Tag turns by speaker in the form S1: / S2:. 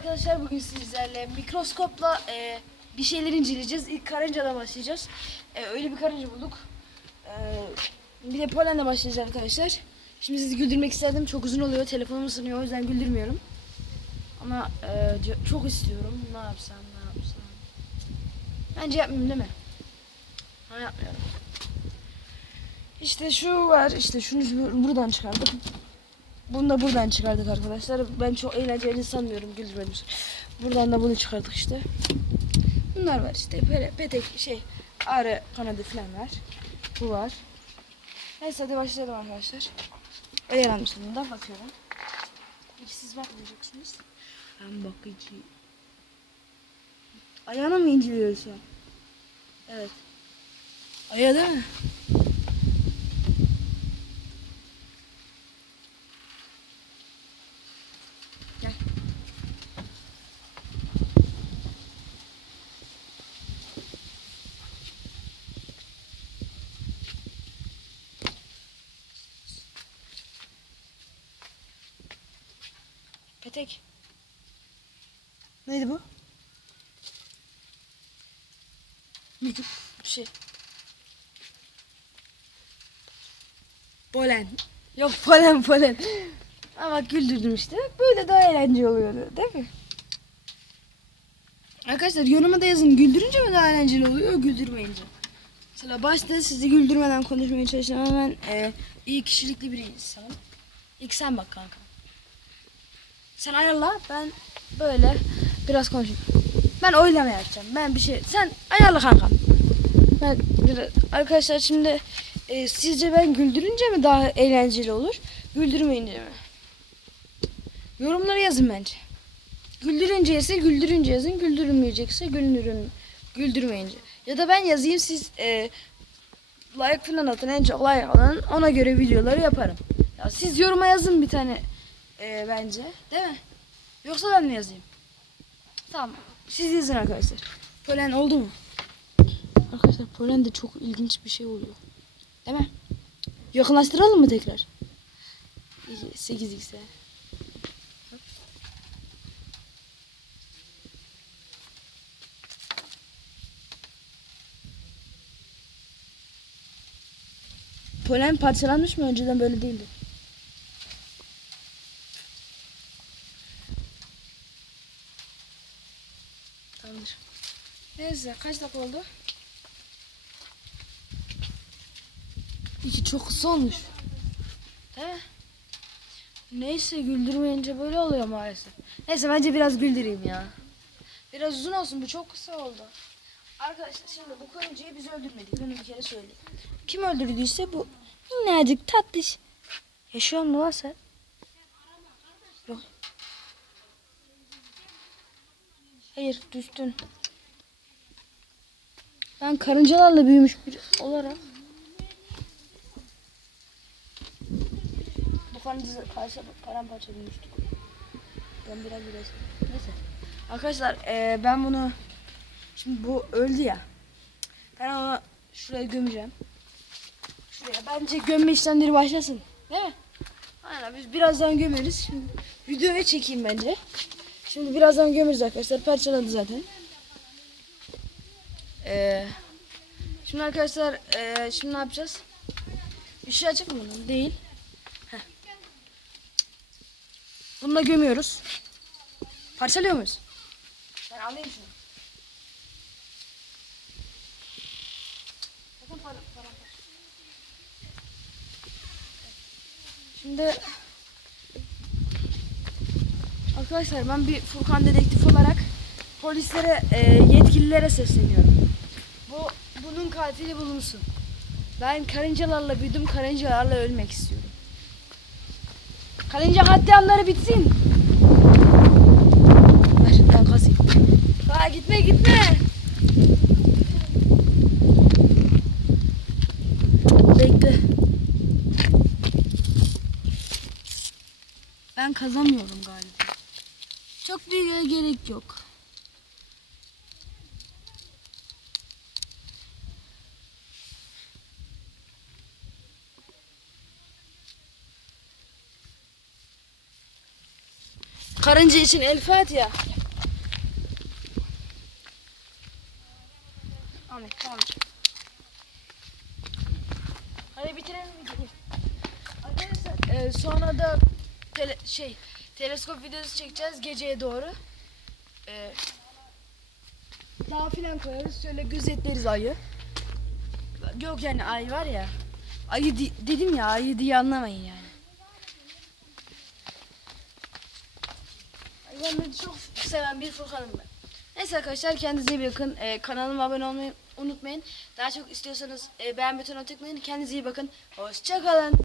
S1: arkadaşlar bugün sizlerle mikroskopla e, bir şeyler inceleyeceğiz. İlk karıncadan başlayacağız. E, öyle bir karınca bulduk. E, bir de polenle başlayacağız arkadaşlar. Şimdi sizi güldürmek istedim. Çok uzun oluyor. Telefonum ısınıyor. O yüzden güldürmüyorum. Ama e, çok istiyorum. Ne yapsam ne yapsam. Bence yapmayayım değil mi? Ha yapmıyorum. İşte şu var. İşte şunu şu- buradan çıkardık. Bunu da buradan çıkardık arkadaşlar. Ben çok eğlenceli sanmıyorum güldürmedim. Buradan da bunu çıkardık işte. Bunlar var işte. Böyle petek şey arı kanadı falan var. Bu var. Neyse hadi başlayalım arkadaşlar. Öğrenmiştim da bakıyorum. Hiç siz bakmayacaksınız. Ben bakıcı. Ayağına mı inceliyoruz şu an? Evet. Ayağı değil mi? Petek. Neydi bu? Müzik bir şey. Polen. Yok polen polen. Ama güldürdüm işte. Böyle daha eğlenceli oluyor değil mi? Arkadaşlar yoruma da yazın. Güldürünce mi daha eğlenceli oluyor güldürmeyince? Mesela başta sizi güldürmeden konuşmaya ama ben e, iyi kişilikli bir insanım. İlk sen bak kanka. Sen ayarla ben böyle biraz konuşayım. Ben oylama yapacağım. Ben bir şey... Sen ayarla kanka. Ben biraz... Arkadaşlar şimdi e, sizce ben güldürünce mi daha eğlenceli olur? Güldürmeyince mi? Yorumlara yazın bence. Güldürünce ise güldürünce yazın. Güldürmeyecekse güldürün. Güldürmeyince. Ya da ben yazayım siz e, like falan atın. En çok like alan ona göre videoları yaparım. Ya siz yoruma yazın bir tane e, bence. Değil mi? Yoksa ben mi yazayım? Tamam. Siz yazın arkadaşlar. Polen oldu mu? Arkadaşlar polen de çok ilginç bir şey oluyor. Değil mi? Yakınlaştıralım mı tekrar? 8x'e. Polen parçalanmış mı? Önceden böyle değildi. Neyse kaç dakika oldu? İki çok kısa olmuş. Değil? Neyse güldürmeyince böyle oluyor maalesef. Neyse bence biraz güldüreyim ya. Biraz uzun olsun bu çok kısa oldu. Arkadaşlar şimdi bu karıncayı biz öldürmedik. Bunu bir kere söyleyeyim. Kim öldürdüyse bu minnacık tatlış. Yaşıyor mu lan sen? Yok. Hayır düştün. Ben karıncalarla büyümüş bir olarak bu karınca karşı paramparça büyümüştük. Ben biraz biraz neyse. Arkadaşlar eee, ben bunu şimdi bu öldü ya. Ben onu şuraya gömeceğim. Şuraya bence gömme işlemleri başlasın. Değil mi? Aynen biz birazdan gömeriz. Şimdi videoya çekeyim bence. Şimdi birazdan gömeriz arkadaşlar. Parçaladı zaten. Ee, şimdi arkadaşlar ee, şimdi ne yapacağız? Işığı açık mı bunun? Değil. Heh. Bunu da gömüyoruz. Parçalıyor muyuz? Ben alayım şunu. Şimdi arkadaşlar ben bir Furkan dedektif olarak polislere, e, yetkililere sesleniyorum. Bu bunun katili bulunsun. Ben karıncalarla büyüdüm, karıncalarla ölmek istiyorum. Karınca katliamları bitsin. Ver ben kazayım. Ha gitme gitme. Bekle. Ben kazamıyorum galiba. Çok büyüğe gerek yok. Karınca için El Fatiha. Ahmet tamam. Hadi bitirelim videoyu. Arkadaşlar e, sonra da tele, şey teleskop videosu çekeceğiz geceye doğru. E, daha filan koyarız şöyle gözetleriz ayı. Yok yani ay var ya. Ayı dedim ya ayı diye anlamayın yani. Hayvanları çok seven bir Furkan'ım ben. Neyse arkadaşlar kendinize iyi bakın. Ee, kanalıma abone olmayı unutmayın. Daha çok istiyorsanız e, beğen butonuna tıklayın. Kendinize iyi bakın. Hoşçakalın.